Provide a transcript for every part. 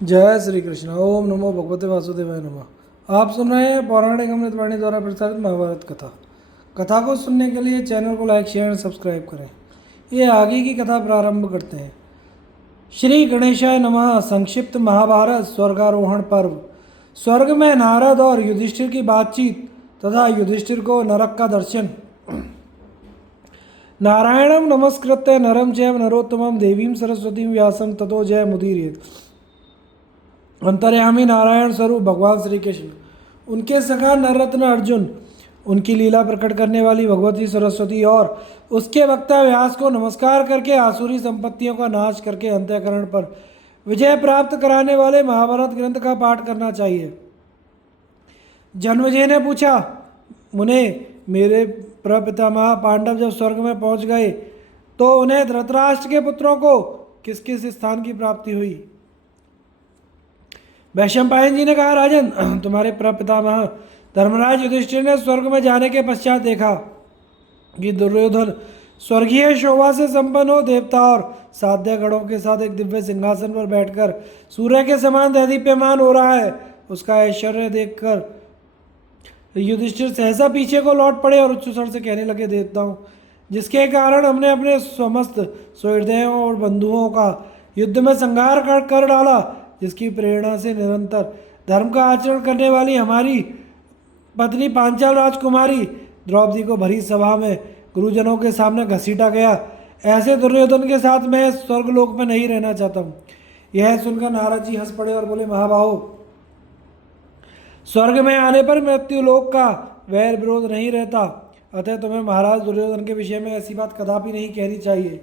जय श्री कृष्ण। ओम नमो भगवते वासुदेवाय नमः। आप सुन रहे हैं पौराणिक अमृतवाणी द्वारा प्रसारित महाभारत कथा। कथा को सुनने के लिए चैनल को लाइक शेयर और सब्सक्राइब करें। ये आगे की कथा प्रारंभ करते हैं। श्री गणेशाय नमः। संक्षिप्त महाभारत स्वर्गारोहण पर्व। स्वर्ग में नारद और युधिष्ठिर की बातचीत तथा युधिष्ठिर को नरक का दर्शन। नारायणं नमस्कृत्य नरं चैव नरोत्तमं देवीं सरस्वतीं व्यासं ततो जय मुदीरयेत्। अंतर्यामी नारायण स्वरूप भगवान श्री कृष्ण, उनके सखा नररत्न अर्जुन, उनकी लीला प्रकट करने वाली भगवती सरस्वती और उसके वक्ता व्यास को नमस्कार करके आसुरी संपत्तियों का नाश करके अंतःकरण पर विजय प्राप्त कराने वाले महाभारत ग्रंथ का पाठ करना चाहिए। जन्मेजय ने पूछा, मुने, मेरे प्रपितामह पांडव जब स्वर्ग में पहुंच गए तो उन्हें धृतराष्ट्र के पुत्रों को किस किस स्थान की प्राप्ति हुई? वैशंपायन जी ने कहा, राजन, तुम्हारे प्रपितामह धर्मराज युधिष्ठिर ने स्वर्ग में जाने के पश्चात देखा कि दुर्योधन स्वर्गीय शोभा से संपन्न हो देवता और साध्य गणों के साथ एक दिव्य सिंहासन पर बैठकर सूर्य के समान दैदीप्यमान हो रहा है। उसका ऐश्वर्य देखकर युधिष्ठिर सहसा पीछे को लौट पड़े और उच्च स्वर से कहने लगे, देवताओं, जिसके कारण हमने अपने समस्त सुहृदयों और बंधुओं का युद्ध में संहार कर डाला, जिसकी प्रेरणा से निरंतर धर्म का आचरण करने वाली हमारी पत्नी पांचाल राजकुमारी द्रौपदी को भरी सभा में गुरुजनों के सामने घसीटा गया, ऐसे दुर्योधन के साथ मैं स्वर्गलोक में नहीं रहना चाहता हूँ। यह सुनकर नारद जी हंस पड़े और बोले, महाबाहो, स्वर्ग में आने पर मृत्युलोक का वैर विरोध नहीं रहता, अतः तुम्हें महाराज दुर्योधन के विषय में ऐसी बात कदापि नहीं कहनी चाहिए।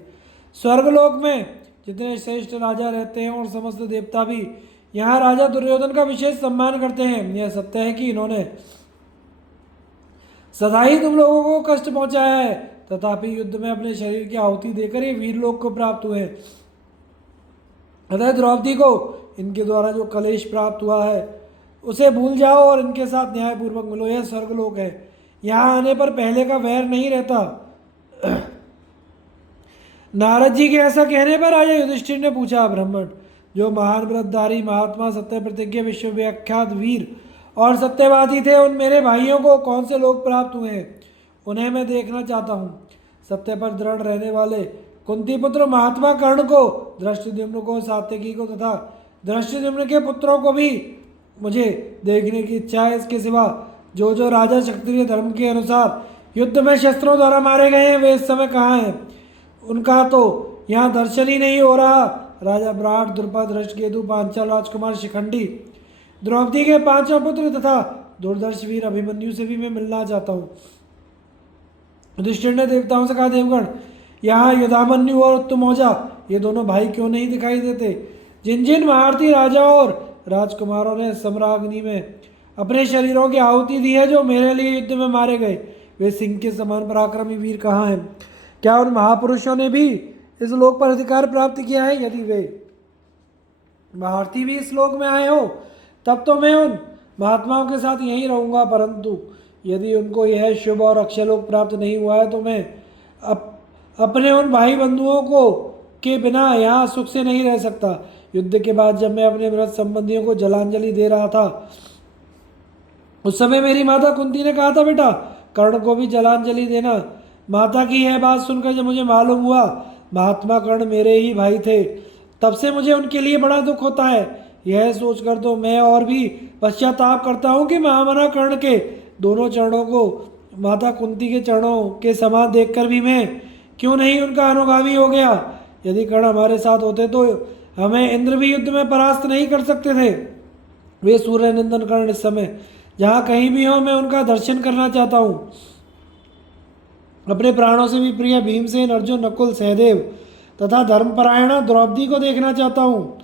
स्वर्गलोक में जितने श्रेष्ठ राजा रहते हैं और समस्त देवता भी यहाँ राजा दुर्योधन का विशेष सम्मान करते हैं। यह सत्य है कि इन्होंने सदा ही तुम लोगों को कष्ट पहुंचाया है, तथापि युद्ध में अपने शरीर की आहुति देकर ये वीर लोक को प्राप्त हुए। अतः द्रौपदी को इनके द्वारा जो कलेश प्राप्त हुआ है उसे भूल जाओ और इनके साथ न्यायपूर्वक मिलो। यह स्वर्गलोक है, यहाँ आने पर पहले का वैर नहीं रहता। नारद जी के ऐसा कहने पर राजा युधिष्ठिर ने पूछा, ब्राह्मण, जो महान व्रतधारी महात्मा सत्य प्रतिज्ञ विश्वविख्यात वीर और सत्यवादी थे, उन मेरे भाइयों को कौन से लोग प्राप्त हुए हैं? उन्हें मैं देखना चाहता हूँ। सत्य पर दृढ़ रहने वाले कुंती पुत्र महात्मा कर्ण को, धृष्टद्युम्न को, सात्यकी को तथा धृष्टद्युम्न के पुत्रों को भी मुझे देखने की इच्छा है। इसके सिवा जो जो राजा क्षत्रिय धर्म के अनुसार युद्ध में शस्त्रों द्वारा मारे गए हैं, वे इस समय कहाँ हैं? उनका तो यहाँ दर्शन ही नहीं हो रहा। राजा विराट, द्रुपद, धृष्टकेतु, पांचाल राजकुमार शिखंडी, द्रौपदी के पांचों पुत्र तथा दुर्धर्ष वीर अभिमन्यु से भी मैं मिलना चाहता हूँ। युधिष्ठिर ने देवताओं से कहा, देवगण, यहाँ युधामन्यु और उत्तमौजा ये दोनों भाई क्यों नहीं दिखाई देते? जिन जिन महारथी राजाओं और राजकुमारों ने सम्राग्नि में अपने शरीरों की आहुति दी है, जो मेरे लिए युद्ध में मारे गए, वे सिंह के समान पराक्रमी वीर कहाँ हैं? क्या उन महापुरुषों ने भी इस लोक पर अधिकार प्राप्त किया है? यदि वे महारथी भी इस लोक में आए हो, तब तो मैं उन महात्माओं के साथ यहीं रहूंगा, परंतु यदि उनको यह शुभ और अक्षयलोक प्राप्त नहीं हुआ है तो मैं अपने उन भाई बंधुओं को के बिना यहाँ सुख से नहीं रह सकता। युद्ध के बाद जब मैं अपने मृत संबंधियों को जलांजलि दे रहा था, उस समय मेरी माता कुंती ने कहा था, बेटा, कर्ण को भी जलांजलि देना। माता की यह बात सुनकर जब मुझे मालूम हुआ महात्मा कर्ण मेरे ही भाई थे, तब से मुझे उनके लिए बड़ा दुख होता है। यह सोचकर तो मैं और भी पश्चाताप करता हूँ कि महामना कर्ण के दोनों चरणों को माता कुंती के चरणों के समान देखकर भी मैं क्यों नहीं उनका अनुगामी हो गया? यदि कर्ण हमारे साथ होते तो हमें इंद्र भी युद्ध में परास्त नहीं कर सकते थे। वे सूर्य नंदन कर्ण इस समय जहाँ कहीं भी हो, मैं उनका दर्शन करना चाहता हूँ। अपने प्राणों से भी प्रिय भीमसेन, अर्जुन, नकुल, सहदेव तथा धर्मपरायणा द्रौपदी को देखना चाहता हूँ।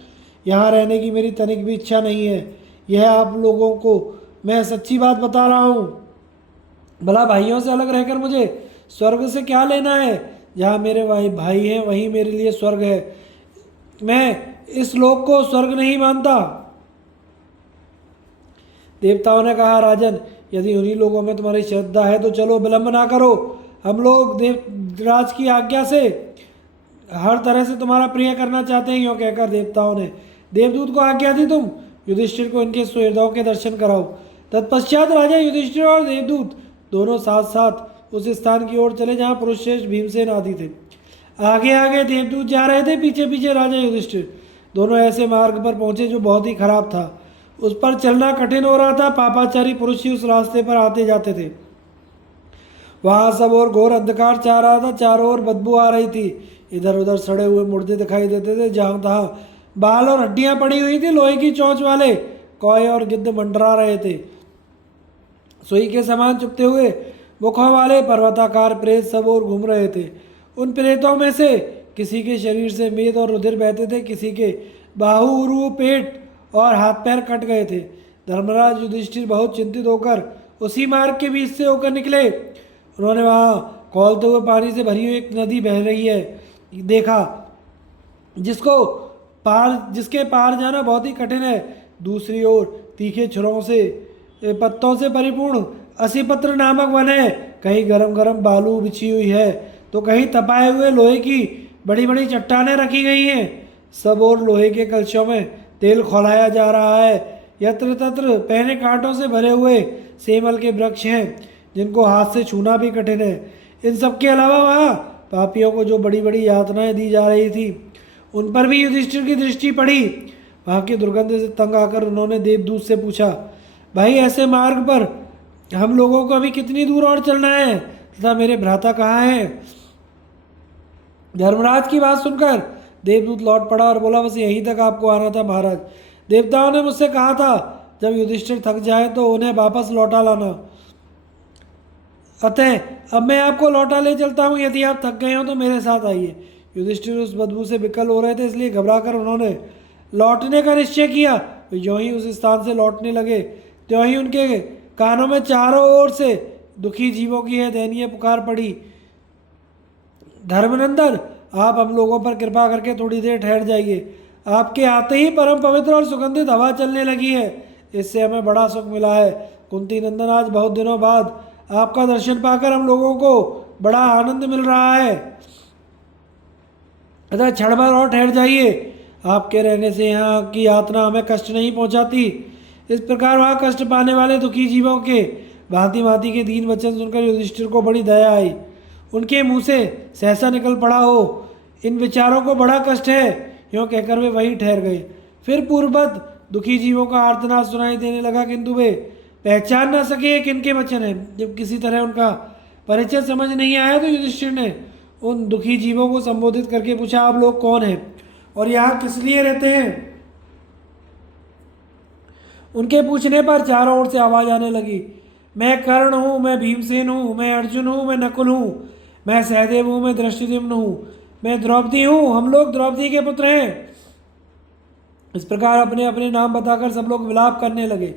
यहाँ रहने की मेरी तनिक भी इच्छा नहीं है। यह आप लोगों को मैं सच्ची बात बता रहा हूँ। भला भाइयों से अलग रहकर मुझे स्वर्ग से क्या लेना है? जहाँ मेरे भाई हैं वहीं मेरे लिए स्वर्ग है। मैं इस लोक को स्वर्ग नहीं मानता। देवताओं ने कहा, राजन, यदि उन्हीं लोगों में तुम्हारी श्रद्धा है तो चलो, विलंब ना करो। हम लोग देवराज की आज्ञा से हर तरह से तुम्हारा प्रिय करना चाहते हैं। यूँ कहकर देवताओं ने देवदूत को आज्ञा दी तुम युधिष्ठिर को इनके सुहृदों के दर्शन कराओ। तत्पश्चात राजा युधिष्ठिर और देवदूत दोनों साथ साथ उस स्थान की ओर चले जहाँ पुरुषश्रेष्ठ भीमसेन आदि थे। आगे आगे देवदूत जा रहे थे, पीछे पीछे राजा युधिष्ठिर। दोनों ऐसे मार्ग पर पहुंचे जो बहुत ही खराब था। उस पर चलना कठिन हो रहा था। पापाचारी पुरुष ही उस रास्ते पर आते जाते थे। वहां सब और घोर अंधकार छा रहा था। चारों ओर बदबू आ रही थी। इधर उधर सड़े हुए मुर्दे दिखाई देते थे। जहां तहाँ बाल और हड्डियां पड़ी हुई थी। लोहे की चोंच वाले कौए और गिद्ध मंडरा रहे थे। सुई के समान चुपते हुए मुखों वाले पर्वताकार प्रेत सब और घूम रहे थे। उन प्रेतों में से किसी के शरीर से मेद और रुधिर बहते थे, किसी के बाहु, उरु, पेट और हाथ पैर कट गए थे। धर्मराज युधिष्ठिर बहुत चिंतित होकर उसी मार्ग के बीच से होकर निकले। उन्होंने वहाँ खौलते हुए पानी से भरी हुई एक नदी बह रही है देखा, जिसके पार जाना बहुत ही कठिन है। दूसरी ओर तीखे छुरों से पत्तों से परिपूर्ण असीपत्र नामक वन है। कहीं गरम गरम बालू बिछी हुई है तो कहीं तपाए हुए लोहे की बड़ी बड़ी चट्टानें रखी गई हैं। सब और लोहे के कलशों में तेल खौलाया जा रहा है। यत्र तत्र पहने कांटों से भरे हुए सेमल के वृक्ष हैं जिनको हाथ से छूना भी कठिन है। इन सब के अलावा वहाँ पापियों को जो बड़ी बड़ी यातनाएं दी जा रही थी उन पर भी युधिष्ठिर की दृष्टि पड़ी। वहाँ की दुर्गंध से तंग आकर उन्होंने देवदूत से पूछा, भाई ऐसे मार्ग पर हम लोगों को अभी कितनी दूर और चलना है तथा मेरे भ्राता कहाँ हैं? धर्मराज की बात सुनकर देवदूत लौट पड़ा और बोला, बस यहीं तक आपको आना था महाराज। देवताओं ने मुझसे कहा था जब युधिष्ठिर थक जाए तो उन्हें वापस लौटा लाना। अतः अब मैं आपको लौटा ले चलता हूँ। यदि आप थक गए हो तो मेरे साथ आइए। युधिष्ठिर उस बदबू से विकल हो रहे थे, इसलिए घबराकर उन्होंने लौटने का निश्चय किया। ज्यों ही उस स्थान से लौटने लगे त्यों ही उनके कानों में चारों ओर से दुखी जीवों की है दयनीय पुकार पड़ी, धर्मनंदन आप हम लोगों पर कृपा करके थोड़ी देर ठहर जाइए। आपके आते ही परम पवित्र और सुगंधित हवा चलने लगी है। इससे हमें बड़ा सुख मिला है। कुंती नंदन, आज बहुत दिनों बाद आपका दर्शन पाकर हम लोगों को बड़ा आनंद मिल रहा है। अतः क्षण भर और ठहर जाइए। आपके रहने से यहाँ की यातना हमें कष्ट नहीं पहुँचाती। इस प्रकार वहाँ कष्ट पाने वाले दुखी जीवों के भांति भांति के दीन वचन सुनकर युधिष्ठिर को बड़ी दया आई। उनके मुंह से सहसा निकल पड़ा, हो इन विचारों को बड़ा कष्ट है। यूँ कहकर वे वहीं ठहर गए। फिर पूर्ववत दुखी जीवों का आर्तनाद सुनाई देने लगा, किंतु वे पहचान न सके किनके वचन हैं। जब किसी तरह उनका परिचय समझ नहीं आया तो युधिष्ठिर ने उन दुखी जीवों को संबोधित करके पूछा, आप लोग कौन हैं और यहाँ किस लिए रहते हैं? उनके पूछने पर चारों ओर से आवाज आने लगी, मैं कर्ण हूँ, मैं भीमसेन हूँ, मैं अर्जुन हूँ, मैं नकुल हूँ, मैं सहदेव हूँ, मैं धृष्टद्युम्न हूँ, मैं द्रौपदी हूँ। हम लोग द्रौपदी के पुत्र हैं। इस प्रकार अपने अपने नाम बताकर सब लोग विलाप करने लगे।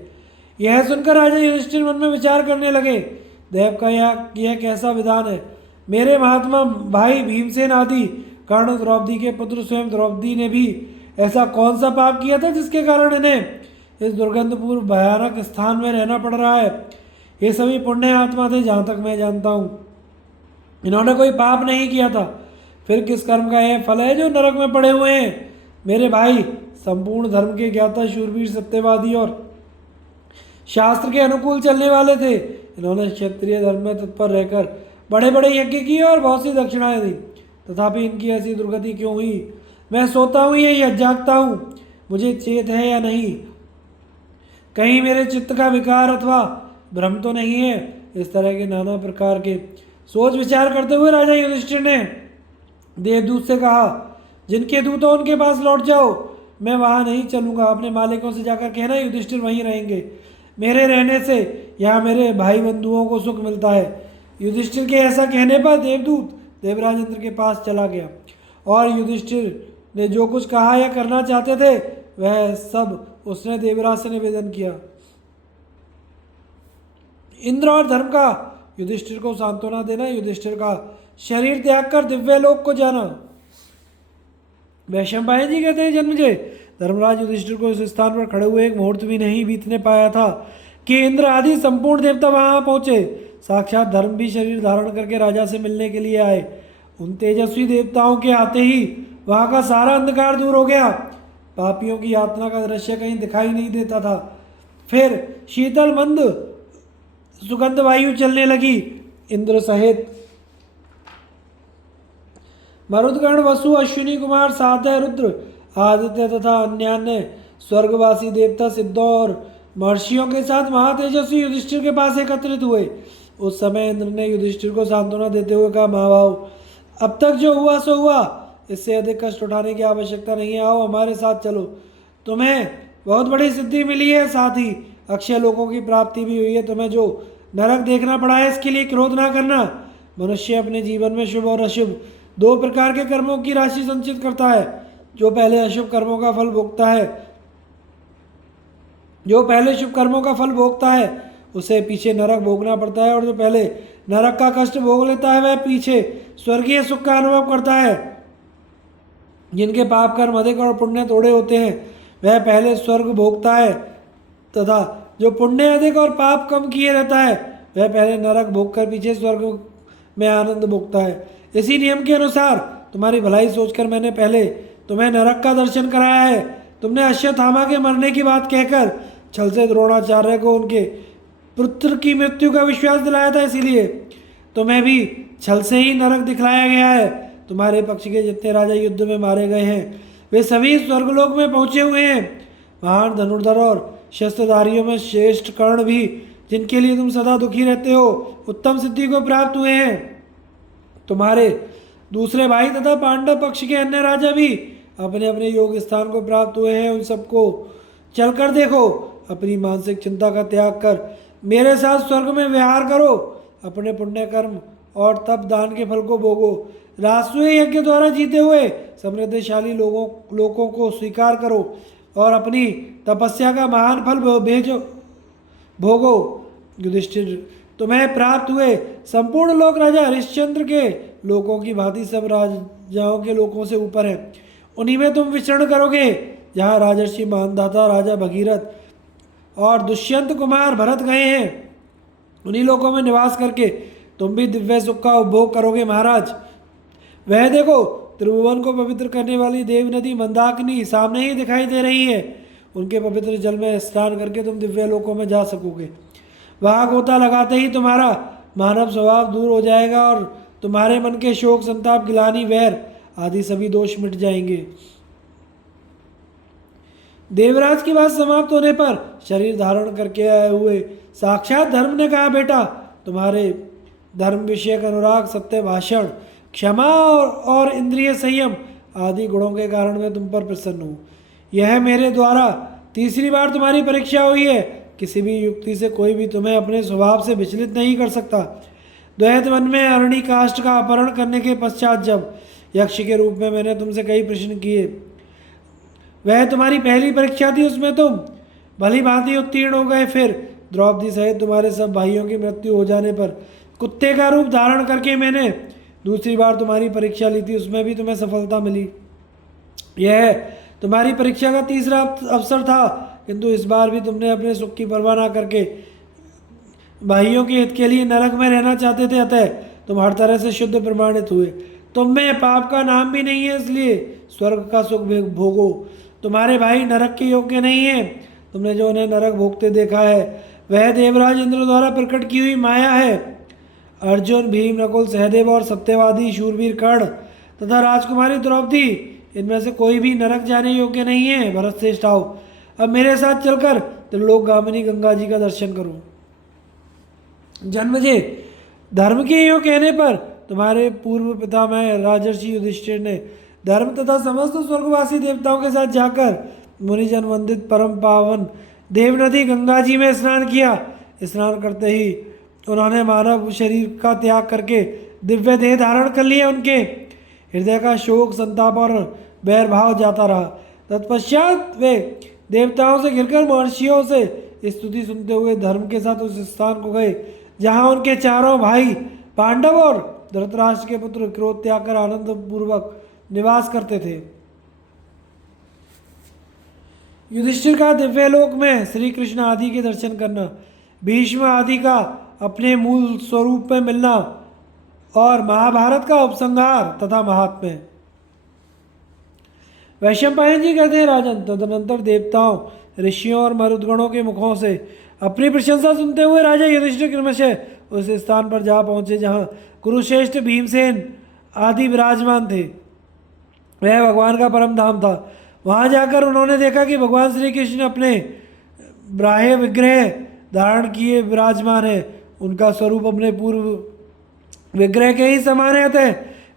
यह सुनकर राजा युधिष्ठिर मन में विचार करने लगे, देव का यह कैसा विधान है। मेरे महात्मा भाई भीमसेन आदि कर्ण द्रौपदी के पुत्र स्वयं द्रौपदी ने भी ऐसा कौन सा पाप किया था जिसके कारण इन्हें इस दुर्गंधपूर्ण भयानक स्थान में रहना पड़ रहा है। ये सभी पुण्य आत्मा थे जहाँ तक मैं जानता हूँ। इन्होंने कोई पाप नहीं किया था। फिर किस कर्म का यह फल है जो नरक में पड़े हुए हैं? मेरे भाई संपूर्ण धर्म के ज्ञाता, शूरवीर, सत्यवादी और शास्त्र के अनुकूल चलने वाले थे। इन्होंने क्षत्रिय धर्म में तत्पर रहकर बड़े बड़े यज्ञ किए और बहुत सी दक्षिणाएं दी। तथापि इनकी ऐसी दुर्गति क्यों हुई? मैं सोता हूँ या जागता हूँ? मुझे चेत है या नहीं? कहीं मेरे चित्त का विकार अथवा भ्रम तो नहीं है? इस तरह के नाना प्रकार के सोच विचार करते हुए राजा युधिष्ठिर ने देवदूत से कहा, जिनके दूत हो उनके पास लौट जाओ। मैं वहाँ नहीं चलूँगा। अपने मालिकों से जाकर कहना युधिष्ठिर वहीं रहेंगे। मेरे रहने से यहाँ मेरे भाई बंधुओं को सुख मिलता है। युधिष्ठिर के ऐसा कहने पर देवदूत देवराज इंद्र के पास चला गया और युधिष्ठिर ने जो कुछ कहा या करना चाहते थे वह सब उसने देवराज से निवेदन किया। इंद्र और धर्म का युधिष्ठिर को सांत्वना देना, युधिष्ठिर का शरीर त्याग कर दिव्य लोक को जाना। वैशंपायन जी कहते हैं, जन्मजय धर्मराज युधिष्ठिर को इस स्थान पर खड़े हुए एक मुहूर्त भी नहीं बीतने पाया था कि इंद्र आदि संपूर्ण देवता वहां पहुंचे। साक्षात धर्म भी शरीर धारण करके राजा से मिलने के लिए आए। उन तेजस्वी देवताओं के आते ही वहां का सारा अंधकार दूर हो गया। पापियों की यातना का दृश्य कहीं दिखाई नहीं देता था। फिर शीतल मंद सुगंध वायु चलने लगी। इंद्र सहित मरुदगण, वसु, अश्विनी कुमार, सातय, रुद्र, आदित्य तथा अन्य स्वर्गवासी देवता, सिद्धों और महर्षियों के साथ महातेजस्वी युधिष्ठिर के पास एकत्रित हुए। उस समय इंद्र ने युधिष्ठिर को सांत्वना देते हुए कहा, महाभाव, अब तक जो हुआ सो हुआ, इससे अधिक कष्ट उठाने की आवश्यकता नहीं है। आओ हमारे साथ चलो, तुम्हें बहुत बड़ी सिद्धि मिली है, साथ ही अक्षय लोकों की प्राप्ति भी हुई है। तुम्हें जो नरक देखना पड़ा है इसके लिए क्रोध ना करना। मनुष्य अपने जीवन में शुभ और अशुभ दो प्रकार के कर्मों की राशि संचित करता है। जो पहले शुभ कर्मों का फल भोगता है उसे पीछे नरक भोगना पड़ता है, और जो पहले नरक का कष्ट भोग लेता है वह पीछे स्वर्गीय सुख का अनुभव करता है। जिनके पाप कर्म अधिक और पुण्य थोड़े होते हैं वह पहले स्वर्ग भोगता है, तथा जो पुण्य अधिक और पाप कम किए रहता है वह पहले नरक भोगकर पीछे स्वर्ग में आनंद भोगता है। इसी नियम के अनुसार तुम्हारी भलाई सोचकर मैंने पहले तुम्हें नरक का दर्शन कराया है। तुमने अश्वत्थामा के मरने की बात कहकर छल से द्रोणाचार्य को उनके पुत्र की मृत्यु का विश्वास दिलाया था, इसीलिए तुम्हें भी छल से ही नरक दिखलाया गया है। तुम्हारे पक्ष के जितने राजा युद्ध में मारे गए हैं वे सभी स्वर्गलोक में पहुंचे हुए हैं। महान धनुर्धर और शस्त्रधारियों में श्रेष्ठ कर्ण भी, जिनके लिए तुम सदा दुखी रहते हो, उत्तम सिद्धि को प्राप्त हुए हैं। तुम्हारे दूसरे भाई तथा पांडव पक्ष के अन्य राजा भी अपने अपने योग स्थान को प्राप्त हुए हैं। उन सबको चलकर देखो। अपनी मानसिक चिंता का त्याग कर मेरे साथ स्वर्ग में विहार करो। अपने पुण्य कर्म और तप दान के फल को भोगो। राष्ट्रीय यज्ञ द्वारा जीते हुए समृद्धशाली लोगों को स्वीकार करो और अपनी तपस्या का महान फल भोगो। युधिष्ठिर, तुम्हें प्राप्त हुए संपूर्ण लोक राजा हरिश्चंद्र के लोकों की भांति सब राजाओं के लोकों से ऊपर है। उन्हीं में तुम विचरण करोगे जहाँ राजर्षि मानधाता राजा भगीरथ और दुष्यंत कुमार भरत गए हैं। उन्हीं लोकों में निवास करके तुम भी दिव्य सुख का उपभोग करोगे। महाराज, वह देखो, त्रिभुवन को पवित्र करने वाली देव नदी मंदाकिनी सामने ही दिखाई दे रही है। उनके पवित्र जल में स्नान करके तुम दिव्य लोकों में जा सकोगे। वहाँ गोता लगाते ही तुम्हारा मानव स्वभाव दूर हो जाएगा और तुम्हारे मन के शोक, संताप, गिलानी, वैर आदि सभी दोष मिट जाएंगे। देवराज की बात समाप्त होने पर शरीर धारण करके आए हुए साक्षात धर्म ने कहा, बेटा, तुम्हारे धर्म विषयक अनुराग, सत्य भाषण, क्षमा और इंद्रिय संयम आदि गुणों के कारण मैं तुम पर प्रसन्न हूँ। यह मेरे द्वारा तीसरी बार तुम्हारी परीक्षा हुई है। किसी भी युक्ति से कोई भी तुम्हें अपने स्वभाव से विचलित नहीं कर सकता। द्वैत मन में अरणी काष्ठ का अपहरण करने के पश्चात जब यक्ष के रूप में मैंने तुमसे कई प्रश्न किए, वह तुम्हारी पहली परीक्षा थी। उसमें तुम भली भांति उत्तीर्ण हो गए। फिर द्रौपदी सहित तुम्हारे सब भाइयों की मृत्यु हो जाने पर कुत्ते का रूप धारण करके मैंने दूसरी बार तुम्हारी परीक्षा ली थी। उसमें भी तुम्हें सफलता मिली। यह तुम्हारी परीक्षा का तीसरा अवसर था, किंतु इस बार भी तुमने अपने सुख की परवाह ना करके भाइयों के हित के लिए नरक में रहना चाहते थे। अतः तुम हर तरह से शुद्ध प्रमाणित हुए। तुम में पाप का नाम भी नहीं है, इसलिए स्वर्ग का सुख भोगो। तुम्हारे भाई नरक के योग्य नहीं है। तुमने जो उन्हें नरक भोगते देखा है वह देवराज इंद्र द्वारा प्रकट की हुई माया है। अर्जुन, भीम, नकुल, सहदेव और सत्यवादी शूरवीर कर्ण तथा राजकुमारी द्रौपदी, इनमें से कोई भी नरक जाने योग्य नहीं है। भरत श्रेष्ठ, आओ अब मेरे साथ चलकर त्रिलोकगामिनी गंगा जी का दर्शन करो। जन्मजय, धर्म के यों कहने पर तुम्हारे पूर्व पितामह राजर्षि युधिष्ठिर ने धर्म तथा समस्त स्वर्गवासी देवताओं के साथ जाकर मुनिजन वंदित परम पावन देव नदी गंगा जी में स्नान किया। स्नान करते ही उन्होंने मानव शरीर का त्याग करके दिव्य देह धारण कर लिया। उनके हृदय का शोक, संताप और बैर भाव जाता रहा। तत्पश्चात वे देवताओं से घिरकर महर्षियों से स्तुति सुनते हुए धर्म के साथ उस स्थान को गए जहाँ उनके चारों भाई पांडव और धृतराष्ट्र के पुत्र क्रोध त्याग कर आनंद पूर्वक निवास करते थे। युधिष्ठिर का दिव्यलोक में श्री कृष्ण आदि के दर्शन करना, भीष्म आदि का अपने मूल स्वरूप में मिलना और महाभारत का उपसंहार तथा महात्म्य। वैशंपायन जी कहते हैं राजन, तदनंतर देवताओं, ऋषियों और मरुदगणों के मुखों से अपनी प्रशंसा सुनते हुए राजा युधिष्ठिर क्रमशः उस स्थान पर जा पहुंचे जहां कुरुश्रेष्ठ, भीमसेन आदि विराजमान थे। वह भगवान का परम धाम था। वहां जाकर उन्होंने देखा कि भगवान श्री कृष्ण अपने ब्राह्य विग्रह धारण किए विराजमान है। उनका स्वरूप अपने पूर्व विग्रह के ही समान है, अतः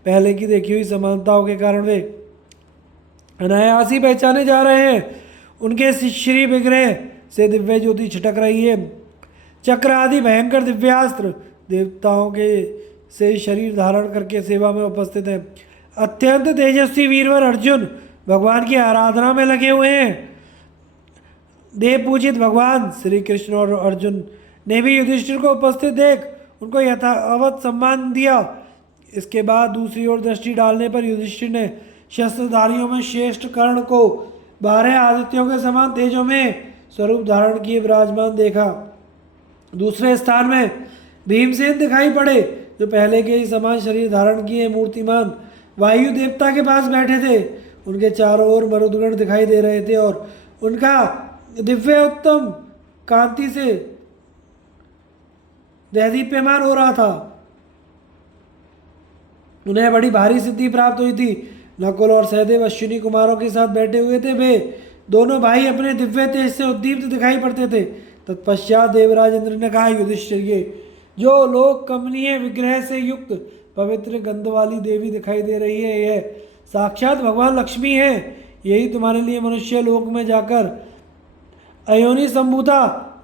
पहले की देखी हुई समानताओं के कारण वे अनायास ही पहचाने जा रहे हैं। उनके श्री विग्रह से दिव्य ज्योति छिटक रही है। चक्र आदि भयंकर दिव्यास्त्र देवताओं के से शरीर धारण करके सेवा में उपस्थित है। अत्यंत तेजस्वी वीरवर अर्जुन भगवान की आराधना में लगे हुए हैं। देव पूजित भगवान श्री कृष्ण और अर्जुन ने भी युधिष्ठिर को उपस्थित देख उनको यथावत सम्मान दिया। इसके बाद दूसरी ओर दृष्टि डालने पर युधिष्ठिर ने शस्त्रधारियों में श्रेष्ठ कर्ण को 12 आदित्यों के समान तेजों में स्वरूप धारण किए विराजमान देखा। दूसरे स्थान में भीमसेन दिखाई पड़े, जो पहले के ही समान शरीर धारण किए मूर्तिमान वायु देवता के पास बैठे थे। उनके चारों ओर मरुदगण दिखाई दे रहे थे और उनका दिव्य उत्तम कांति से दैदीप्यमान हो रहा था। उन्हें बड़ी भारी सिद्धि प्राप्त हुई थी। नकुल और सहदेव अश्विनी कुमारों के साथ बैठे हुए थे। वे दोनों भाई अपने दिव्य तेज से उद्दीप्त दिखाई पड़ते थे। तत्पश्चात देवराज इंद्र ने कहा, युधिष्ठिर, ये जो लोक कमनीय विग्रह से युक्त पवित्र गंध वाली देवी दिखाई दे रही है, यह साक्षात भगवान लक्ष्मी है। यही तुम्हारे लिए मनुष्य लोक में जाकर अयोनि संभूता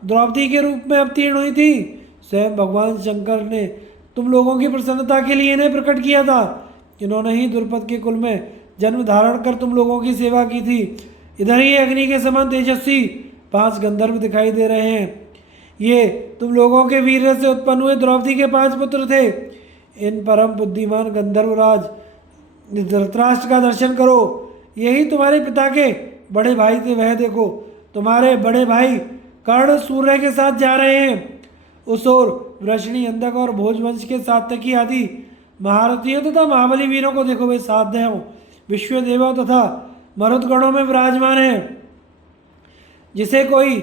द्रौपदी के रूप में अवतीर्ण हुई थी। स्वयं भगवान शंकर ने तुम लोगों की प्रसन्नता के लिए इन्हें प्रकट किया था। इन्होंने ही द्रुपद के कुल में जन्म धारण कर तुम लोगों की सेवा की थी। इधर ही अग्नि के समान तेजस्वी 5 गंधर्व दिखाई दे रहे हैं। ये तुम लोगों के वीर से उत्पन्न हुए द्रौपदी के 5 पुत्र थे। इन परम बुद्धिमान गंधर्वराज धृतराष्ट्र का दर्शन करो। यही तुम्हारे पिता के बड़े भाई थे। वह देखो, तुम्हारे बड़े भाई कर्ण सूर्य के साथ जा रहे हैं। उस ओर वृषणी, अंधक और भोजवंश के सात्यकी आदि महारथियों तथा महाबली वीरों को देखो। वे साध्यों, विश्व देवों तथा मरुदगणों में विराजमान हैं। जिसे कोई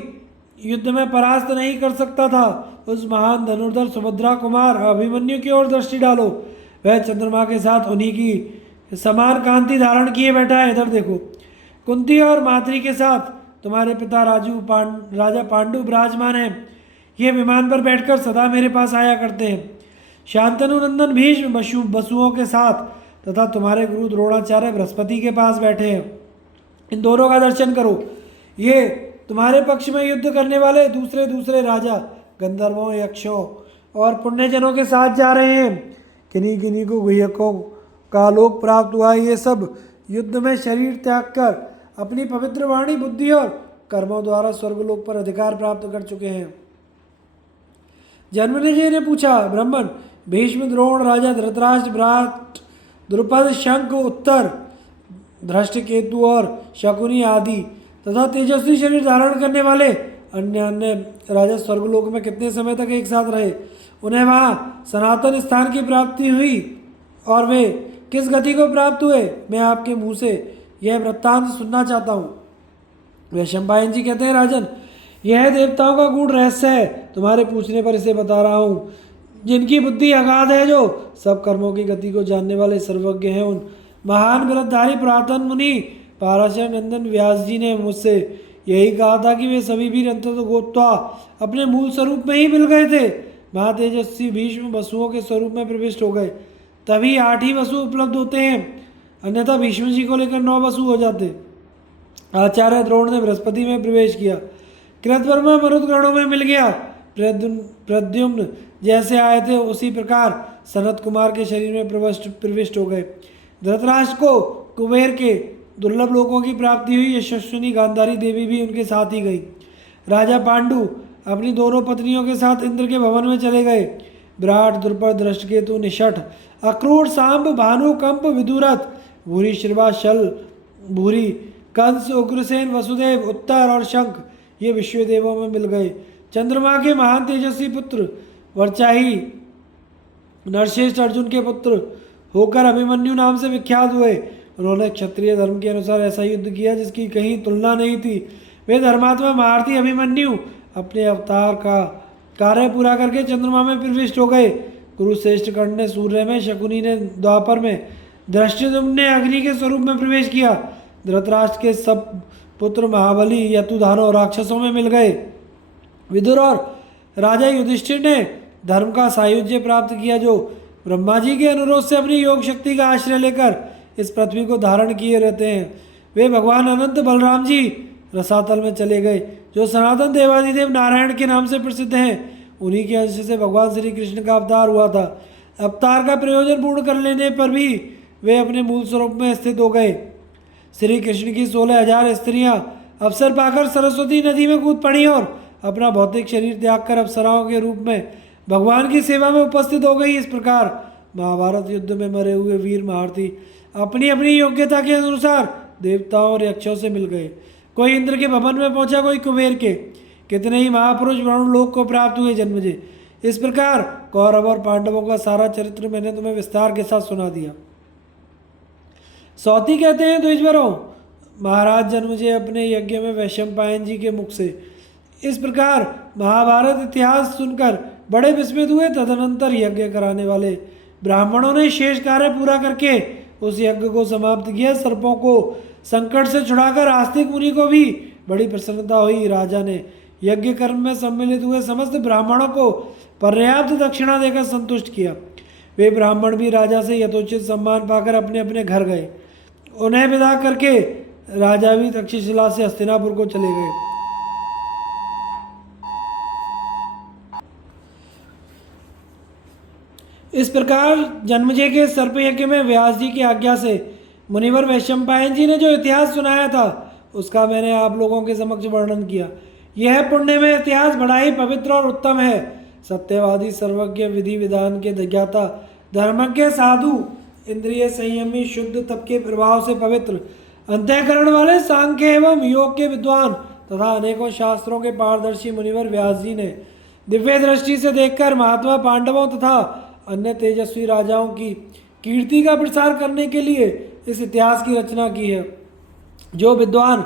युद्ध में परास्त नहीं कर सकता था, उस महान धनुर्धर सुभद्रा कुमार अभिमन्यु की ओर दृष्टि डालो। वह चंद्रमा के साथ उन्हीं की समान कांति धारण किए बैठा है। इधर देखो, कुंती और मातरी के साथ तुम्हारे पिता राजा पांडु विराजमान हैं। ये विमान पर बैठकर सदा मेरे पास आया करते हैं। शांतनु नंदन भीष्म बसुओं के साथ तथा तुम्हारे गुरु द्रोणाचार्य बृहस्पति के पास बैठे हैं। इन दोनों का दर्शन करो। ये तुम्हारे पक्ष में युद्ध करने वाले दूसरे दूसरे राजा गंधर्वों, यक्षों और पुण्यजनों के साथ जा रहे हैं। किन्हीं किन्हीं को गुह्यकों का लोक प्राप्त हुआ। ये सब युद्ध में शरीर त्याग कर अपनी पवित्र वाणी, बुद्धि और कर्मों द्वारा स्वर्गलोक पर अधिकार प्राप्त कर चुके हैं। जन्मेजय ने पूछा, ब्राह्मण, भीष्म, द्रोण, राजा धृतराष्ट्र, भ्रात, द्रुपद, शंख, उत्तर, धृष्टकेतु और शकुनी आदि तथा तेजस्वी शरीर धारण करने वाले अन्य अन्य राजा स्वर्गलोक में कितने समय तक एक साथ रहे? उन्हें वहाँ सनातन स्थान की प्राप्ति हुई और वे किस गति को प्राप्त हुए? मैं आपके मुँह से यह वृत्तांत सुनना चाहता हूँ। वैशंपायन जी कहते हैं, राजन, यह देवताओं का गूढ़ रहस्य है। तुम्हारे पूछने पर इसे बता रहा हूँ। जिनकी बुद्धि अगाध है, जो सब कर्मों की गति को जानने वाले सर्वज्ञ हैं, उन महान व्रतधारी पुरातन मुनि पाराशर नंदन व्यास जी ने मुझसे यही कहा था कि वे सभी भी अंततः गोत्वा अपने मूल स्वरूप में ही मिल गए थे। महातेजस्वी भीष्म वसुओं के स्वरूप में प्रविष्ट हो गए। तभी 8 ही वसु उपलब्ध होते हैं, अन्यथा भीष्म जी को लेकर 9 वसु हो जाते। आचार्य द्रोण ने बृहस्पति में प्रवेश किया। कृतवर्मा मरुदगणों में मिल गया। प्रद्युम्न जैसे आए थे उसी प्रकार सनत कुमार के शरीर में प्रविष्ट हो गए। धृतराष्ट्र को कुबेर के दुर्लभ लोकों की प्राप्ति हुई। यशस्विनी गांधारी देवी भी उनके साथ ही गई। राजा पांडु अपनी दोनों पत्नियों के साथ इंद्र के भवन में चले गए। विराट, द्रुपद, धृष्टकेतु, निषठ, अक्रूर, सांब, भानु, कंप, विदुरथ, भूरी, श्रवा, शल, भूरी, कंस, उग्रसेन, वसुदेव, उत्तर और शंख ये विश्व देवों में मिल गए। चंद्रमा के महान तेजस्वी पुत्र वर्चाही नरश्रेष्ठ अर्जुन के पुत्र होकर अभिमन्यु नाम से विख्यात हुए। उन्होंने क्षत्रिय धर्म के अनुसार ऐसा युद्ध किया जिसकी कहीं तुलना नहीं थी। वे धर्मात्मा महारथी अभिमन्यु अपने अवतार का कार्य पूरा करके चंद्रमा में प्रविष्ट हो गए। कुरुश्रेष्ठ कर्ण ने सूर्य में, शकुनी ने द्वापर में, धृष्टद्युम्न ने अग्नि के स्वरूप में प्रवेश किया। धृतराष्ट्र के सब पुत्र महाबली यतुधानो राक्षसों में मिल गए। विदुर और राजा युधिष्ठिर ने धर्म का सायुज्य प्राप्त किया, जो ब्रह्मा जी के अनुरोध से अपनी योग शक्ति का आश्रय लेकर इस पृथ्वी को धारण किए रहते हैं। वे भगवान अनंत बलराम जी रसातल में चले गए, जो सनातन देवादिदेव नारायण के नाम से प्रसिद्ध हैं। उन्हीं के अंश से भगवान श्री कृष्ण का अवतार हुआ था। अवतार का प्रयोजन पूर्ण कर लेने पर भी वे अपने मूल स्वरूप में स्थित हो गए। श्री कृष्ण की 16,000 स्त्रियां अवसर पाकर सरस्वती नदी में कूद पड़ी और अपना भौतिक शरीर त्याग कर अप्सराओं के रूप में भगवान की सेवा में उपस्थित हो गई। इस प्रकार महाभारत युद्ध में मरे हुए वीर महारथी अपनी अपनी योग्यता के अनुसार देवताओं और यक्षों से मिल गए। कोई इंद्र के भवन में पहुंचा, कोई कुबेर के। कितने ही महापुरुष ब्रह्म लोक को प्राप्त हुए जन्मजे। इस प्रकार कौरव और पांडवों का सारा चरित्र मैंने तुम्हें विस्तार के साथ सुना दिया। सौती कहते हैं द्विजवरों, महाराज जन्मजय अपने यज्ञ में वैशंपायन जी के मुख से। इस प्रकार महाभारत इतिहास सुनकर बड़े विस्मित हुए। तदनंतर यज्ञ कराने वाले ब्राह्मणों ने शेष कार्य पूरा करके उस यज्ञ को समाप्त किया। सर्पों को संकट से छुड़ाकर आस्तिक मुनि को भी बड़ी प्रसन्नता हुई। राजा ने यज्ञ कर्म में सम्मिलित हुए समस्त ब्राह्मणों को पर्याप्त दक्षिणा देकर संतुष्ट किया। वे ब्राह्मण भी राजा से यथोचित सम्मान पाकर अपने अपने घर गए। उन्हें विदा करके राजा भी तक्षशिला से हस्तिनापुर को चले गए। इस प्रकार जन्मजय के सर्पयज्ञ में व्यास जी की आज्ञा से मुनिवर वैशंपायन जी ने जो इतिहास सुनाया था उसका मैंने आप लोगों के समक्ष वर्णन किया। यह पुण्य में इतिहास बड़ा ही पवित्र और उत्तम है। सत्यवादी, सर्वज्ञ, विधि विधान के ज्ञाता, धर्मज्ञ, साधु, इंद्रिय संयमी, शुद्ध, तप के प्रभाव से पवित्र, अंतःकरण वाले, सांख्य एवं योग के विद्वान तथा अनेकों शास्त्रों के पारदर्शी मुनिवर व्यास जी ने दिव्य दृष्टि से देखकर महात्मा पांडवों तथा अन्य तेजस्वी राजाओं की कीर्ति का प्रसार करने के लिए इस इतिहास की रचना की है। जो विद्वान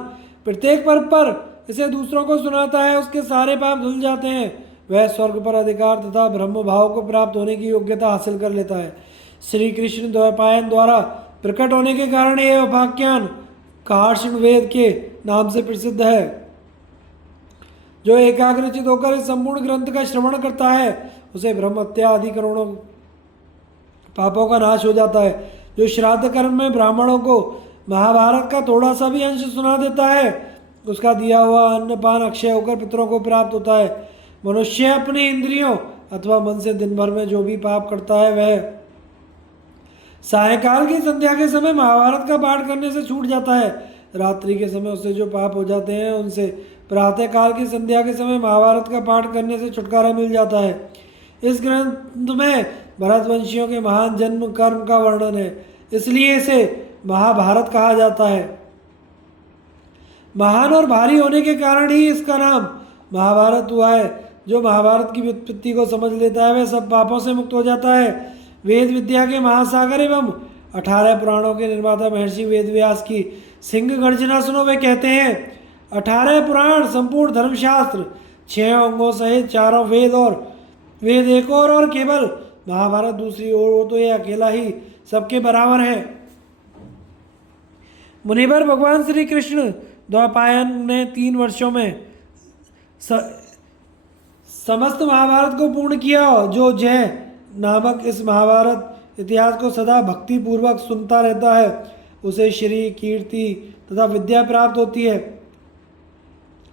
प्रत्येक पर्व पर इसे दूसरों को सुनाता है उसके सारे पाप धुल जाते हैं। वह स्वर्ग पर अधिकार तथा ब्रह्म भाव को प्राप्त होने की योग्यता हासिल कर लेता है। श्री कृष्ण द्वैपायन द्वारा प्रकट होने के कारण यह उपाख्यान कार्षण वेद के नाम से प्रसिद्ध है। जो एकाग्रचित होकर इस संपूर्ण ग्रंथ का श्रवण करता है उसे ब्रह्म हत्या आदि करोड़ों पापों का नाश हो जाता है। जो श्राद्ध कर्म में ब्राह्मणों को महाभारत का थोड़ा सा भी अंश सुना देता है उसका दिया हुआ अन्न पान अक्षय होकर पितरों को प्राप्त होता है। मनुष्य अपने इंद्रियों अथवा मन से दिन भर में जो भी पाप करता है वह सायकाल की संध्या के समय महाभारत का पाठ करने से छूट जाता है। रात्रि के समय उससे जो पाप हो जाते हैं उनसे प्रातःकाल की संध्या के समय महाभारत का पाठ करने से छुटकारा मिल जाता है। इस ग्रंथ में भरतवंशियों के महान जन्म कर्म का वर्णन है, इसलिए इसे महाभारत कहा जाता है। महान और भारी होने के कारण ही इसका नाम महाभारत हुआ है। जो महाभारत की व्युत्पत्ति को समझ लेता है वह सब पापों से मुक्त हो जाता है। वेद विद्या के महासागर एवं 18 पुराणों के निर्माता महर्षि वेदव्यास की सिंह गर्जना सुनो। वे कहते हैं 18 पुराण संपूर्ण धर्मशास्त्र 6 अंगों सहित 4 वेद और वेद एक और केवल महाभारत दूसरी ओर हो तो यह अकेला ही सबके बराबर है। मुनिवर भगवान श्री कृष्ण द्वैपायन ने 3 वर्षों में समस्त महाभारत को पूर्ण किया। जो जय नामक इस महाभारत इतिहास को सदा भक्ति पूर्वक सुनता रहता है उसे श्री कीर्ति तथा विद्या प्राप्त होती है।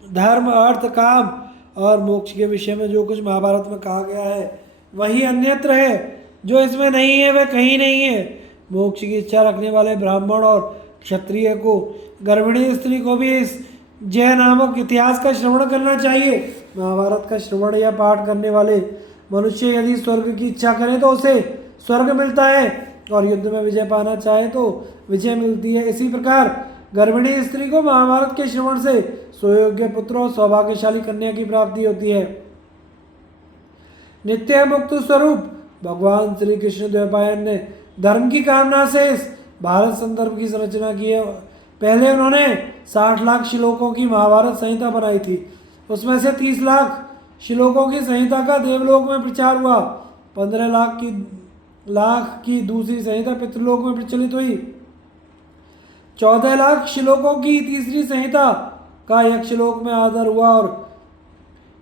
धर्म, अर्थ, काम और मोक्ष के विषय में जो कुछ महाभारत में कहा गया है वही अन्यत्र है। जो इसमें नहीं है वह कहीं नहीं है। मोक्ष की इच्छा रखने वाले ब्राह्मण और क्षत्रिय को, गर्भिणी स्त्री को भी इस जय नामक इतिहास का श्रवण करना चाहिए। महाभारत का श्रवण या पाठ करने वाले मनुष्य यदि स्वर्ग की इच्छा करे तो उसे स्वर्ग मिलता है और युद्ध में विजय पाना चाहे तो विजय मिलती है। इसी प्रकार गर्भिणी स्त्री को महाभारत के श्रवण से सुयोग्य पुत्र और सौभाग्यशाली कन्या की प्राप्ति होती है। नित्य मुक्त स्वरूप भगवान श्री कृष्ण द्वैपायन ने धर्म की कामना से इस भारत संदर्भ की संरचना की है। पहले उन्होंने 60 लाख श्लोकों की महाभारत संहिता बनाई थी। उसमें से 30 लाख श्लोकों की संहिता का देवलोक में प्रचार हुआ। 15 लाख की दूसरी संहिता पितृलोक में प्रचलित हुई। 14 लाख श्लोकों की तीसरी संहिता का यक्षलोक में आदर हुआ और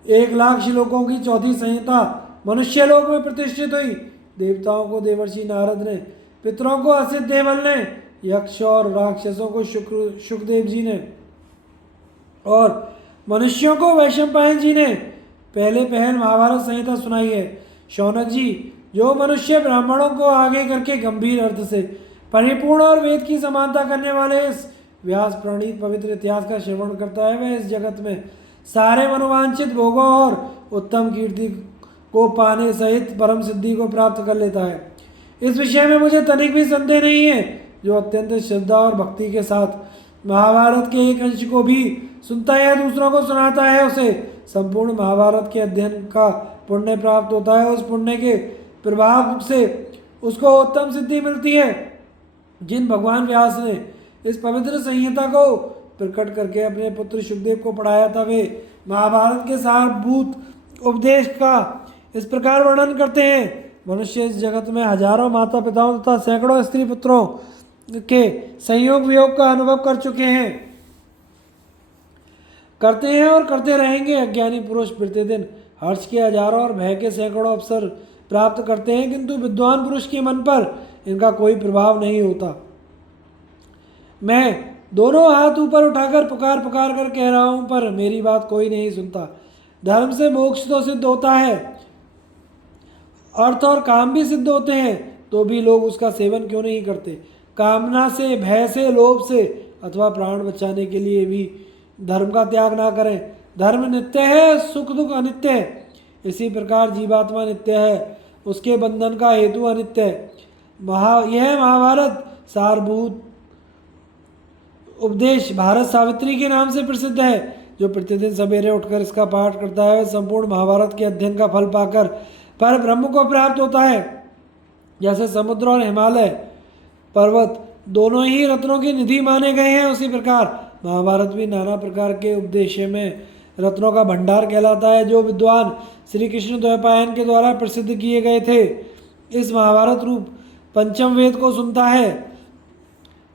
1 लाख श्लोकों की चौथी संहिता मनुष्य लोक में प्रतिष्ठित हुई। देवताओं को देवर्षि नारद ने, पितरों को असित देवल ने, यक्ष और राक्षसों को शुकदेव जी ने और मनुष्यों को वैशंपायन जी ने पहले पहल महाभारत संहिता सुनाई है। शौनक जी, जो मनुष्य ब्राह्मणों को आगे करके गंभीर अर्थ से परिपूर्ण और वेद की समानता करने वाले इस व्यास प्रणीत पवित्र इतिहास का श्रवण करता है, वह इस जगत में सारे मनोवांछित भोगों और उत्तम कीर्ति को पाने सहित परम सिद्धि को प्राप्त कर लेता है। इस विषय में मुझे तनिक भी संदेह नहीं है। जो अत्यंत श्रद्धा और भक्ति के साथ महाभारत के एक अंश को भी सुनता है या दूसरों को सुनाता है, उसे संपूर्ण महाभारत के अध्ययन का पुण्य प्राप्त होता है। उस पुण्य के प्रभाव से उसको उत्तम सिद्धि मिलती है। जिन भगवान व्यास ने इस पवित्र संहिता को प्रकट करके अपने पुत्र शुकदेव को पढ़ाया था, वे महाभारत के सारभूत उपदेश का इस प्रकार वर्णन करते हैं। मनुष्य इस जगत में हजारों माता पिताओं तथा सैकड़ों स्त्री पुत्रों के संयोग वियोग का अनुभव कर चुके हैं, करते हैं और करते रहेंगे। अज्ञानी पुरुष प्रतिदिन हर्ष के हजारों और भय के सैकड़ों अवसर प्राप्त करते हैं, किंतु विद्वान पुरुष के मन पर इनका कोई प्रभाव नहीं होता। मैं दोनों हाथ ऊपर उठाकर पुकार पुकार कर कह रहा हूं, पर मेरी बात कोई नहीं सुनता। धर्म से मोक्ष तो सिद्ध होता है, अर्थ और काम भी सिद्ध होते हैं, तो भी लोग उसका सेवन क्यों नहीं करते? कामना से, भय से, लोभ से अथवा प्राण बचाने के लिए भी धर्म का त्याग ना करें। धर्म नित्य है, सुख दुख अनित्य है। इसी प्रकार जीवात्मा नित्य है, उसके बंधन का हेतु अनित्य है। यह महाभारत सारभूत उपदेश भारत सावित्री के नाम से प्रसिद्ध है। जो प्रतिदिन सवेरे उठकर इसका पाठ करता है, वह संपूर्ण महाभारत के अध्ययन का फल पाकर पर ब्रह्म को प्राप्त होता है। जैसे समुद्र और हिमालय पर्वत दोनों ही रत्नों की निधि माने गए हैं, उसी प्रकार महाभारत भी नाना प्रकार के उपदेश में रत्नों का भंडार कहलाता है। जो विद्वान श्री कृष्ण द्वैपायन के द्वारा प्रसिद्ध किए गए थे, इस महाभारत रूप पंचम वेद को सुनता है,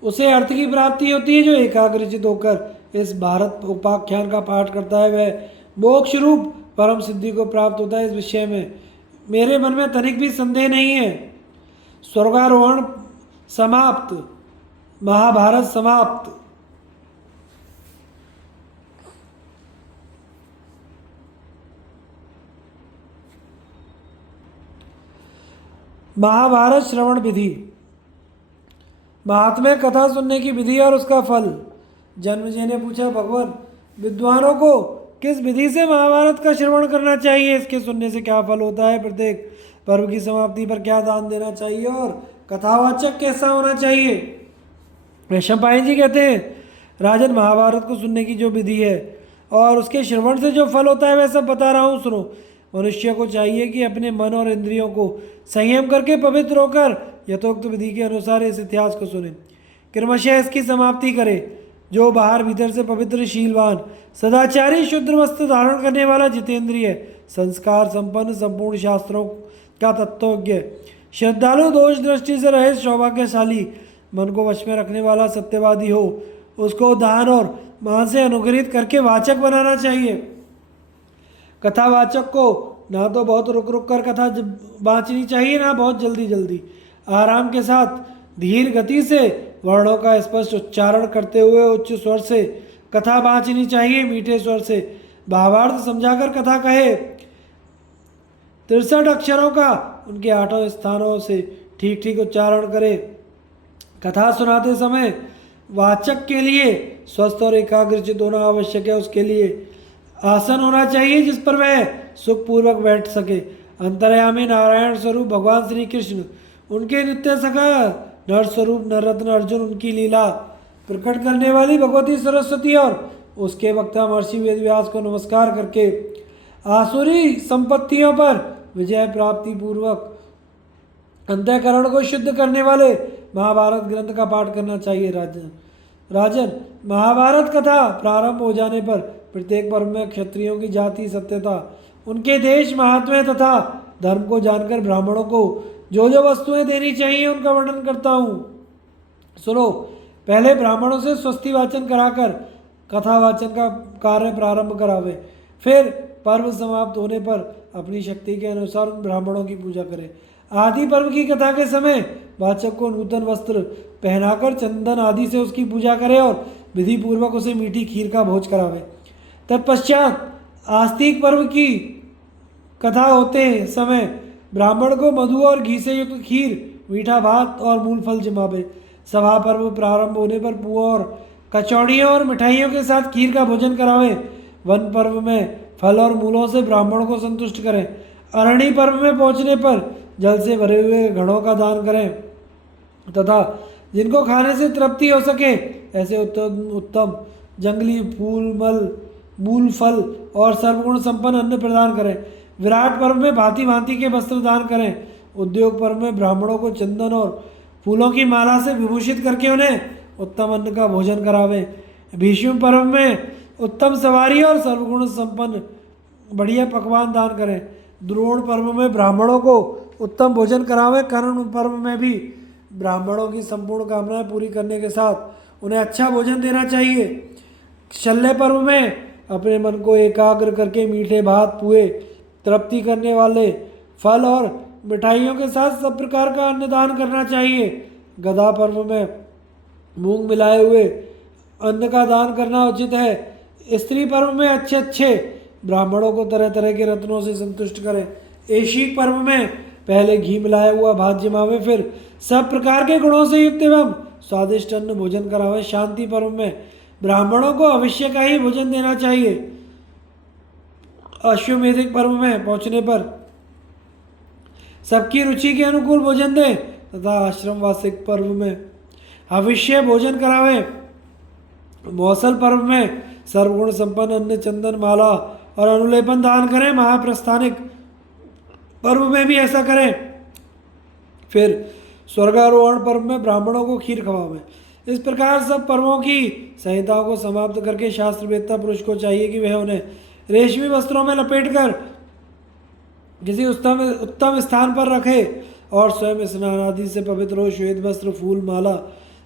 उसे अर्थ की प्राप्ति होती है। जो एकाग्रचित होकर इस भारत उपाख्यान का पाठ करता है, वह मोक्ष रूप परम सिद्धि को प्राप्त होता है। इस विषय में मेरे मन में तनिक भी संदेह नहीं है। स्वर्गारोहण समाप्त। महाभारत समाप्त। महाभारत श्रवण विधि। महात्म्य कथा सुनने की विधि और उसका फल। जन्मजय ने पूछा, भगवान, विद्वानों को किस विधि से महाभारत का श्रवण करना चाहिए? इसके सुनने से क्या फल होता है? प्रत्येक पर्व की समाप्ति पर क्या दान देना चाहिए और कथावाचक कैसा होना चाहिए? वैशंपायन जी कहते हैं, राजन, महाभारत को सुनने की जो विधि है और उसके श्रवण से जो फल होता है, वह सब बता रहा हूँ, सुनो। मनुष्य को चाहिए कि अपने मन और इंद्रियों को संयम करके पवित्र होकर यथोक्त विधि के अनुसार इस इतिहास को सुने, क्रमशः इसकी समाप्ति करे। जो बाहर भीतर से पवित्र, शीलवान, सदाचारी, शुद्ध वस्त्र धारण करने वाला, जितेंद्रिय, संस्कार संपन्न, संपूर्ण शास्त्रों का तत्वज्ञ, श्रद्धालु, दोष दृष्टि से रहित, सौभाग्यशाली, मन को वश में रखने वाला, सत्यवादी हो, उसको दान और मान से अनुग्रहित करके वाचक बनाना चाहिए। कथावाचक को ना तो बहुत रुक रुक कर कथा बाँचनी चाहिए, ना बहुत जल्दी जल्दी। आराम के साथ धीर गति से वर्णों का स्पष्ट उच्चारण करते हुए उच्च स्वर से कथा बाँचनी चाहिए। मीठे स्वर से भावार्थ समझाकर कथा कहे। 63 अक्षरों का उनके 8 स्थानों से ठीक ठीक उच्चारण करे। कथा सुनाते समय वाचक के लिए स्वस्थ और एकाग्रचित होना आवश्यक है। उसके लिए आसन होना चाहिए जिस पर वह सुखपूर्वक बैठ सके। अंतर्यामी नारायण स्वरूप भगवान श्री कृष्ण, उनके नित्य सखा नर स्वरूप नररत्न अर्जुन, उनकी लीला प्रकट करने वाली भगवती सरस्वती और उसके वक्ता महर्षि वेदव्यास को नमस्कार करके आसुरी संपत्तियों पर विजय प्राप्ति पूर्वक अंतःकरण को शुद्ध करने वाले महाभारत ग्रंथ का पाठ करना चाहिए। राजन राजन महाभारत कथा प्रारंभ हो जाने पर प्रत्येक पर्व में क्षत्रियों की जाति, सत्यता, उनके देश, महात्म्य तथा धर्म को जानकर ब्राह्मणों को जो जो वस्तुएं देनी चाहिए उनका वर्णन करता हूँ। सुनो, पहले ब्राह्मणों से स्वस्ति वाचन कराकर कथा वाचन का कार्य प्रारंभ करावे। फिर पर्व समाप्त होने पर अपनी शक्ति के अनुसार उन ब्राह्मणों की पूजा करें। आदि पर्व की कथा के समय वाचक को नूतन वस्त्र पहनाकर चंदन आदि से उसकी पूजा करे और विधि पूर्वक उसे मीठी खीर का भोज करावे। तत्पश्चात आस्तिक पर्व की कथा होते समय ब्राह्मण को मधु और घी से युक्त खीर, मीठा भात और मूल फल जमावे। सभा पर्व प्रारंभ होने पर पुआ और कचौड़ियों और मिठाइयों के साथ खीर का भोजन करावे। वन पर्व में फल और मूलों से ब्राह्मण को संतुष्ट करें। अरणी पर्व में पहुंचने पर जल से भरे हुए घड़ों का दान करें तथा जिनको खाने से तृप्ति हो सके ऐसे उत्तम जंगली मूल फल और सर्वगुण संपन्न अन्न प्रदान करें। विराट पर्व में भांति भांति के वस्त्र दान करें। उद्योग पर्व में ब्राह्मणों को चंदन और फूलों की माला से विभूषित करके उन्हें उत्तम अन्न का भोजन करावें। भीष्म पर्व में उत्तम सवारी और सर्वगुण संपन्न बढ़िया पकवान दान करें। द्रोण पर्व में ब्राह्मणों को उत्तम भोजन करावें। कर्ण पर्व में भी ब्राह्मणों की संपूर्ण कामनाएं पूरी करने के साथ उन्हें अच्छा भोजन देना चाहिए। शल्य पर्व में अपने मन को एकाग्र करके मीठे भात, पुए, तृप्ति करने वाले फल और मिठाइयों के साथ सब प्रकार का अन्नदान करना चाहिए। गदा पर्व में मूंग मिलाए हुए अन्न का दान करना उचित है। स्त्री पर्व में अच्छे अच्छे ब्राह्मणों को तरह तरह के रत्नों से संतुष्ट करें। ऐशिक पर्व में पहले घी मिलाया हुआ भात जमावे, फिर सब प्रकार के गुणों से युक्त एवं स्वादिष्ट अन्न भोजन करावे। शांति पर्व में ब्राह्मणों को अवश्य का ही भोजन देना चाहिए। अश्वमेधिक पर्व में पहुंचने पर सबकी रुचि के अनुकूल भोजन दें तथा आश्रम वार्षिक पर्व में अवश्य भोजन करावे। मौसल पर्व में सर्वगुण संपन्न अन्न, चंदन, माला और अनुलेपन दान करें। महाप्रस्थानिक पर्व में भी ऐसा करें। फिर स्वर्गारोहण पर्व में ब्राह्मणों को खीर खवावें। इस प्रकार सब पर्वों की संहिताओं को समाप्त करके शास्त्रवेत्ता पुरुष को चाहिए कि वह उन्हें रेशमी वस्त्रों में लपेटकर किसी उत्तम स्थान पर रखे और स्वयं स्नान आदि से पवित्र हो श्वेत वस्त्र, फूल, माला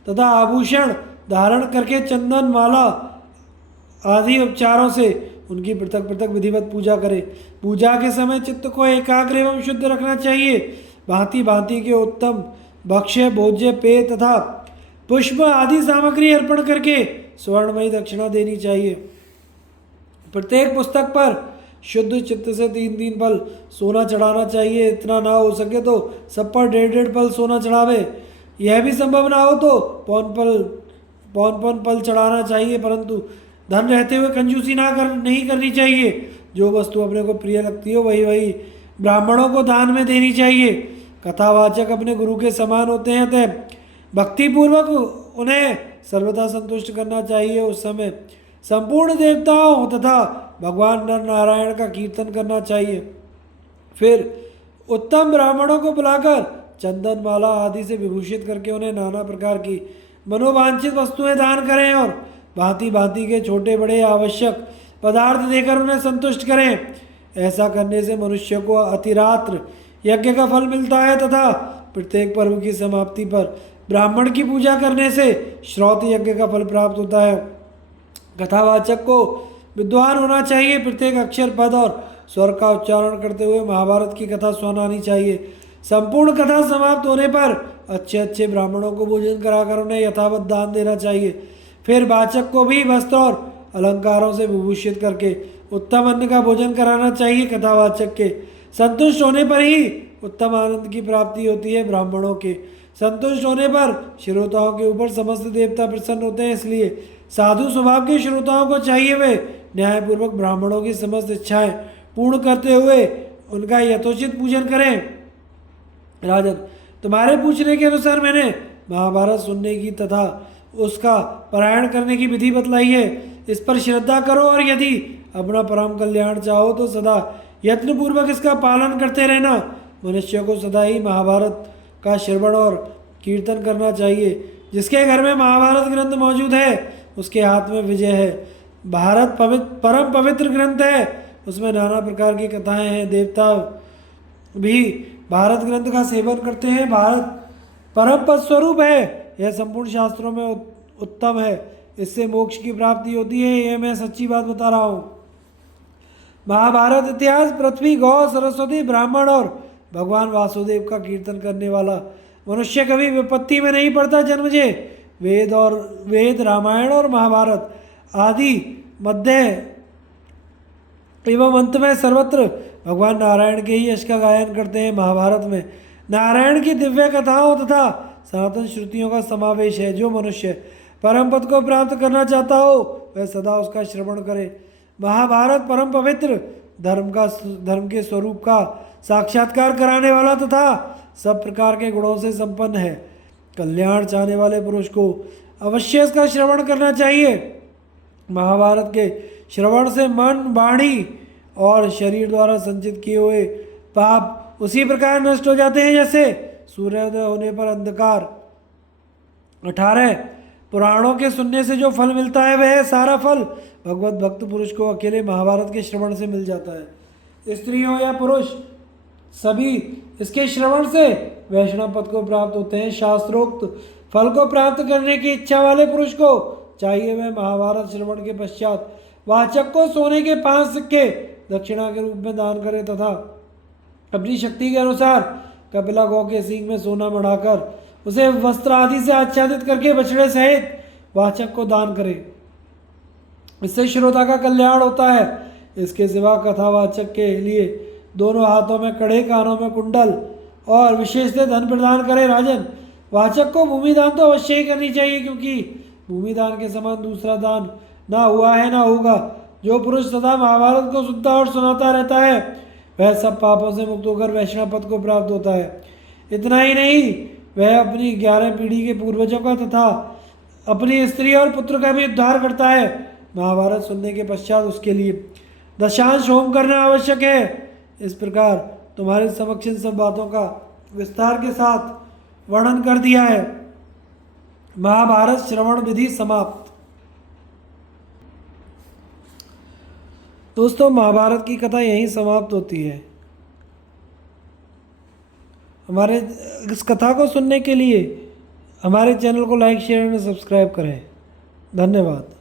तथा आभूषण धारण करके चंदन, माला आदि उपचारों से उनकी पृथक पृथक विधिवत पूजा करे। पूजा के समय चित्त को एकाग्र एवं शुद्ध रखना चाहिए। भांति भांति के उत्तम भक्ष्य, भोज्य, पेय तथा पुष्प आदि सामग्री अर्पण करके स्वर्णमयी दक्षिणा देनी चाहिए। प्रत्येक पुस्तक पर शुद्ध चित्त से 3-3 पल सोना चढ़ाना चाहिए। इतना ना हो सके तो सब पर 1.5 पल सोना चढ़ावे। यह भी संभव ना हो तो पौन पल चढ़ाना चाहिए, परंतु धन रहते हुए कंजूसी नहीं करनी चाहिए। जो वस्तु अपने को प्रिय लगती हो वही ब्राह्मणों को दान में देनी चाहिए। कथावाचक अपने गुरु के समान होते हैं, अतः भक्तिपूर्वक उन्हें सर्वदा संतुष्ट करना चाहिए। उस समय संपूर्ण देवताओं तथा भगवान नर नारायण का कीर्तन करना चाहिए। फिर उत्तम ब्राह्मणों को बुलाकर चंदन, माला आदि से विभूषित करके उन्हें नाना प्रकार की मनोवांछित वस्तुएं दान करें और भांति भांति के छोटे बड़े आवश्यक पदार्थ देकर उन्हें संतुष्ट करें। ऐसा करने से मनुष्य को अतिरात्र यज्ञ का फल मिलता है तथा प्रत्येक पर्व की समाप्ति पर ब्राह्मण की पूजा करने से श्रौत यज्ञ का फल प्राप्त होता है। कथावाचक को विद्वान होना चाहिए। प्रत्येक अक्षर, पद और स्वर का उच्चारण करते हुए महाभारत की कथा सुनानी चाहिए। संपूर्ण कथा समाप्त होने पर अच्छे अच्छे ब्राह्मणों को भोजन कराकर उन्हें यथावत दान देना चाहिए। फिर वाचक को भी वस्त्र और अलंकारों से विभूषित करके उत्तम अन्न का भोजन कराना चाहिए। कथावाचक के संतुष्ट होने पर ही उत्तम आनंद की प्राप्ति होती है। ब्राह्मणों के संतुष्ट होने पर श्रोताओं के ऊपर समस्त देवता प्रसन्न होते हैं। इसलिए साधु स्वभाव के श्रोताओं को चाहिए वे न्यायपूर्वक ब्राह्मणों की समस्त इच्छाएं पूर्ण करते हुए उनका यथोचित पूजन करें। राजन, तुम्हारे पूछने के अनुसार मैंने महाभारत सुनने की तथा उसका पारायण करने की विधि बतलाई है। इस पर श्रद्धा करो और यदि अपना परम कल्याण चाहो तो सदा यत्नपूर्वक इसका पालन करते रहना। मनुष्य को सदा ही महाभारत का श्रवण और कीर्तन करना चाहिए। जिसके घर में महाभारत ग्रंथ मौजूद है उसके हाथ में विजय है। भारत परम पवित्र ग्रंथ है, उसमें नाना प्रकार की कथाएं हैं। देवता भी भारत ग्रंथ का सेवन करते हैं। भारत परम पद स्वरूप है, यह संपूर्ण शास्त्रों में उत्तम है। इससे मोक्ष की प्राप्ति होती है, यह मैं सच्ची बात बता रहा हूँ। महाभारत इतिहास पृथ्वी, गौ, सरस्वती, ब्राह्मण और भगवान वासुदेव का कीर्तन करने वाला मनुष्य कभी विपत्ति में नहीं पड़ता जन्मजे। वेद, रामायण और महाभारत आदि मध्य एवं अंत में सर्वत्र भगवान नारायण के ही यश का गायन करते हैं। महाभारत में नारायण की दिव्य कथाओं तथा सनातन श्रुतियों का समावेश है। जो मनुष्य परम पद को प्राप्त करना चाहता हो वह सदा उसका श्रवण करे। महाभारत परम पवित्र धर्म के स्वरूप का साक्षात्कार कराने वाला तथा सब प्रकार के गुणों से संपन्न है। कल्याण चाहने वाले पुरुष को अवश्य इसका श्रवण करना चाहिए। महाभारत के श्रवण से मन, वाणी और शरीर द्वारा संचित किए हुए पाप उसी प्रकार नष्ट हो जाते हैं जैसे सूर्योदय होने पर अंधकार। 18 पुराणों के सुनने से जो फल मिलता है वह सारा फल भगवत भक्त पुरुष को अकेले महाभारत के श्रवण से मिल जाता है। स्त्री हो या पुरुष सभी इसके श्रवण से वैष्णव पद को प्राप्त होते हैं। शास्त्रोक्त फल को प्राप्त करने की इच्छा वाले पुरुष को चाहिए वह महाभारत श्रवण के पश्चात वाचक को सोने के 5 सिक्के दक्षिणा के रूप में दान करे तथा अपनी शक्ति के अनुसार कपिला गौ के सींग में सोना मढ़ाकर उसे वस्त्र आदि से आच्छादित करके बछड़े सहित वाचक को दान करे। इससे श्रोता का कल्याण होता है। इसके सिवा कथावाचक के लिए दोनों हाथों में कड़े, कानों में कुंडल और विशेष से धन प्रदान करे। राजन, वाचक को भूमि दान तो अवश्य ही करनी चाहिए, क्योंकि भूमि दान के समान दूसरा दान ना हुआ है ना होगा। जो पुरुष सदा महाभारत को सुनता और सुनाता रहता है वह सब पापों से मुक्त होकर वैष्णव पद को प्राप्त होता है। इतना ही नहीं, वह अपनी 11 पीढ़ी के पूर्वजों का तथा अपनी स्त्री और पुत्र का भी उद्धार करता है। महाभारत सुनने के पश्चात उसके लिए दशांश होम करना आवश्यक है। इस प्रकार तुम्हारे समक्ष इन सब बातों का विस्तार के साथ वर्णन कर दिया है। महाभारत श्रवण विधि समाप्त। दोस्तों, महाभारत की कथा यहीं समाप्त होती है। हमारे इस कथा को सुनने के लिए हमारे चैनल को लाइक, शेयर और सब्सक्राइब करें। धन्यवाद।